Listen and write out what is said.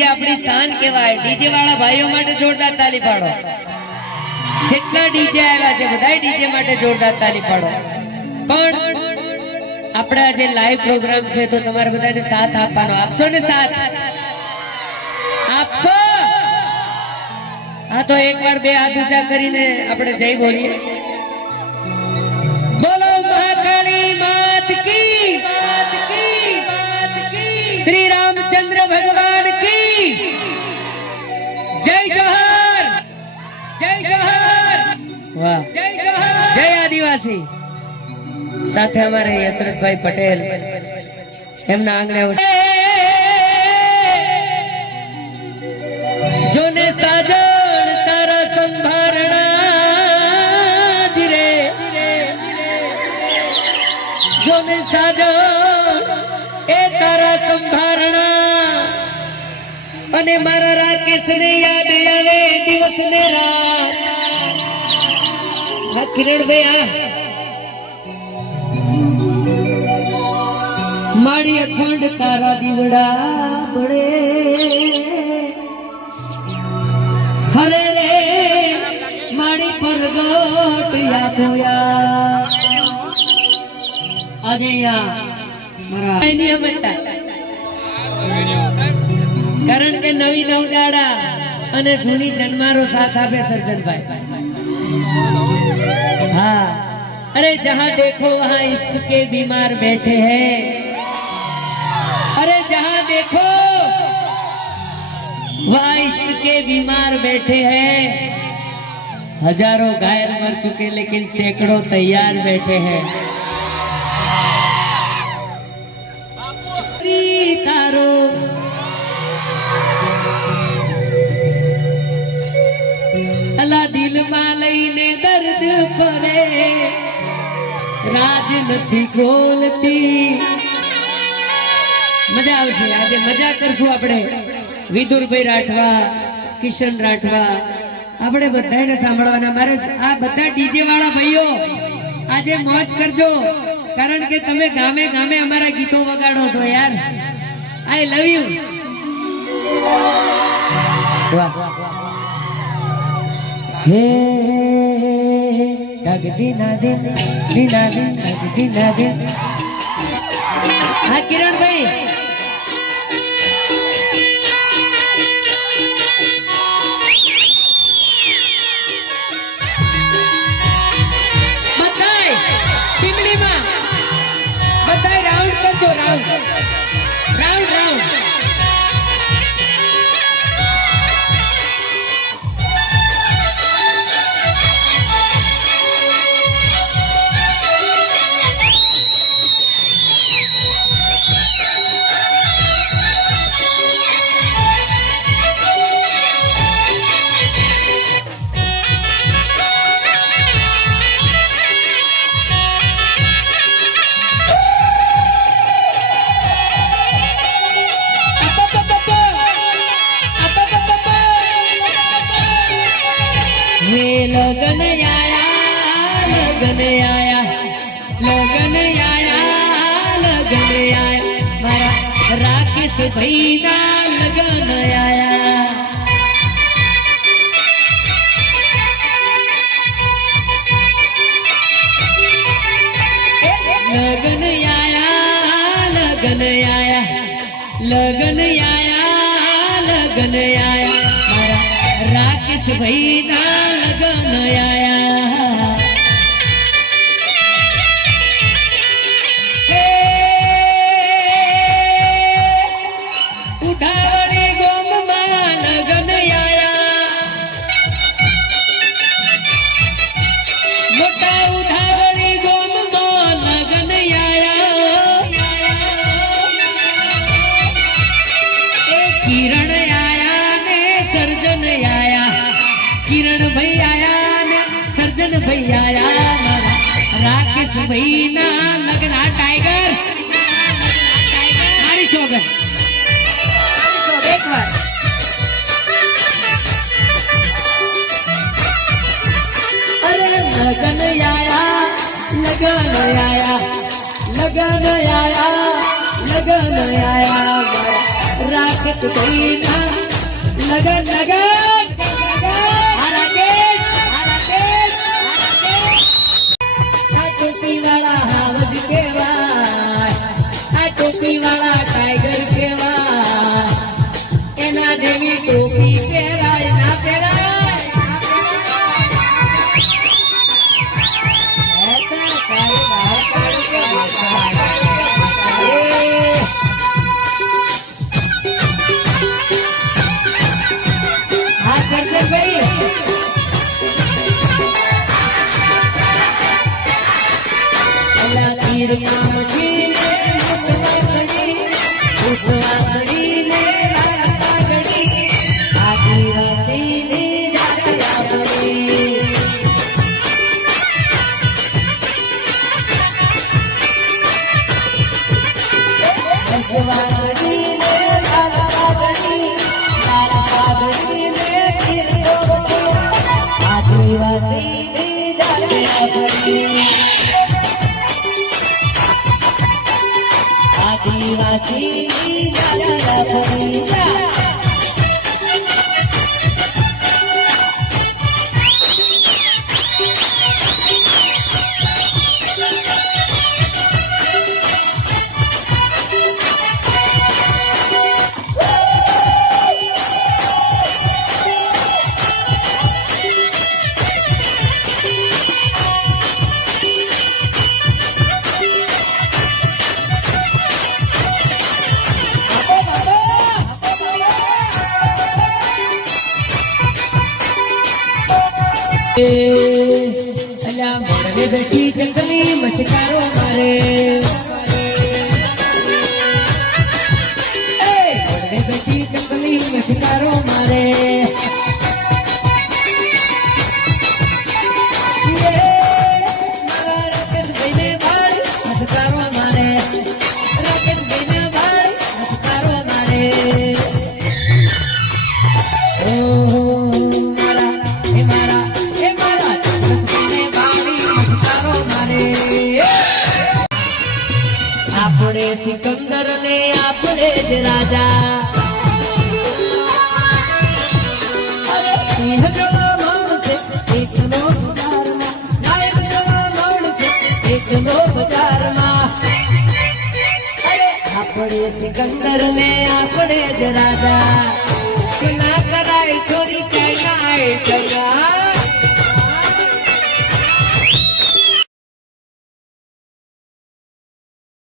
DJ अपनी शान कहवाय। DJ वाला भाईओ माटे जोरदार ताली पाडो। જેટલા ડીજે આવ્યા છે બધાય ડીજે માટે જોરદાર તાલી પાડો। પણ આપણા જે લાઈવ પ્રોગ્રામ છે તો તમારે બધાને સાથ આપવાનો। આપશો ને સાથ? આપશો? હા તો એકવાર બે હાથ ઊંચા કરીને આપણે જય બોલીએ। બોલો મહાકાળી માત की, श्री रामचंद्र भगवान की जय जोहर, जय जोहर। वाह, जय आदिवासी। साथ हमारे यसरत भाई पटेल एमना आंगणे जोने साजन तारा संभारणा धीरे, जोने साजन ए तारा संभारणा अने मारा राकेश ने याद आवे दिवस ने रात। हाँ किरण भैया माड़ी अखंड तारा दीवड़ा बड़े हरे रे माड़ी परगट या बोया आज कारण के नवी नवदाड़ा अने जूनी जन्मारो साथ आपे सर्जन भाई। हाँ अरे जहाँ देखो वहाँ इश्क के बीमार बैठे हैं। अरे जहाँ देखो वहाँ इश्क के बीमार बैठे हैं। हजारों घायल मर चुके लेकिन सैकड़ों तैयार बैठे हैं। तारो अला दिल में लईने दर्द फरे राज नथी खोलती। मजा आवशे। आज मजा करशुं आपणे। विदुरभाई राठवा, किशन राठवा आपणे बधाने सांभळवाना। मारे आ बधा डीजे वाला भाईओ आजे मौज करजो कारण के तमे गामे गामे अमारा गीतो वगाड़ो छो यार। I love you. वाह हे दग दीना दिन दीना दिन दग दीना दिन। हाँ किरण भाई बताए टिमली मां बताए राउंड कर दो। राउंड राउंड राउंड लगन आया, लगन आया, लगन आया, लगन आया मारा राकेश भाई ना लगन आया। लगन आया, लगन आया, लगन आया, लगन आया मारा राकेश भाई ना लगन आया। उठावड़ी गोम मां लगन आया। मोटा उठावड़ी गोम मां लगन आया। किरण आया ने सर्जन आया। किरण भाई आया ने सर्जन भाई आया। राकेश भाई ना लगना टाइगर मारी चौगन एक बार। अरे लगन आया, लगन आया, लगन आया, लगन आया રાખે તો કોઈ ના લગન લગન આ રાકેશ આ ટોપી વાળા હાવજ કેવાય આ ટોપી વાળા ટાઈગર કેવાય એના જેવી ટોપી પહેરાય ના પહેરાય બેઠી જંગલી મસ્કારો મારે બેઠી જંગલી મસ્કારો મારે આપણે સિકંદર ને આપણે જ રાજા સિંહ જેવા માણ છે એકનો બજારમાં નાયક જેવા માણ છે એકનો બજારમાં આપણે સિકંદર ને આપણે જ રાજા ના કરાય ચોરી કઈ ના